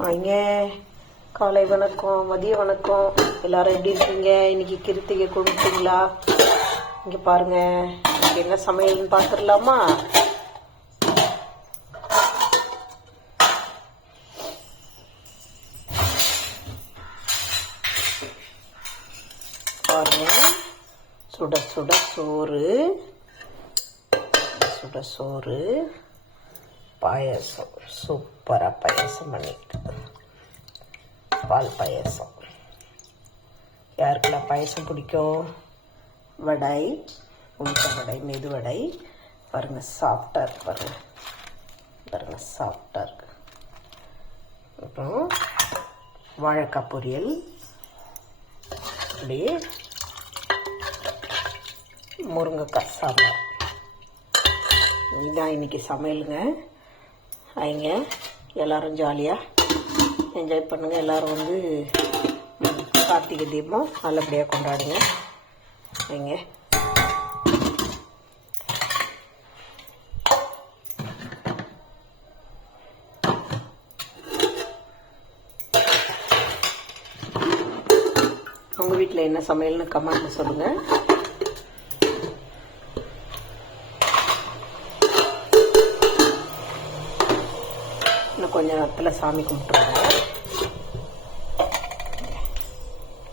இங்கே காலை வணக்கம், மதிய வணக்கம். எல்லாரும் எப்படி இருக்கீங்க? இன்னைக்கு கிருத்திகை கும்பிட்டீங்களா? இங்கே பாருங்க, இன்னைக்கு என்ன சமையல்னு பார்த்துடலாமா? பாருங்க, சுட சுட சோறு, பாயசம், சூப்பராக பாயசம் பண்ணிட்டு, பால் பாயசம். யாருக்கெல்லாம் பாயசம் பிடிக்கும்? வடை, உளுத்த வடை, மெது வடை. பாருங்க, சாஃப்டாக இருக்கு. பாருங்க சாஃப்டாக இருக்கு. அப்புறம் வாழைக்காய் பொரியல், அப்படியே முருங்கைக்காய் சாம்பார். இதுதான் இன்னைக்கு சமையலுங்க. அவங்க எல்லாரும் ஜாலியாக என்ஜாய் பண்ணுங்க. எல்லாரும் வந்து கார்த்திகை தீபம் நல்லபடியாக கொண்டாடுங்க. அவங்க உங்கள் வீட்டில் என்ன சமையல்னு கமெண்ட்ல சொல்லுங்கள். இன்னும் கொஞ்ச நேரத்தில் சாமி கும்பிட்டுருவாங்க.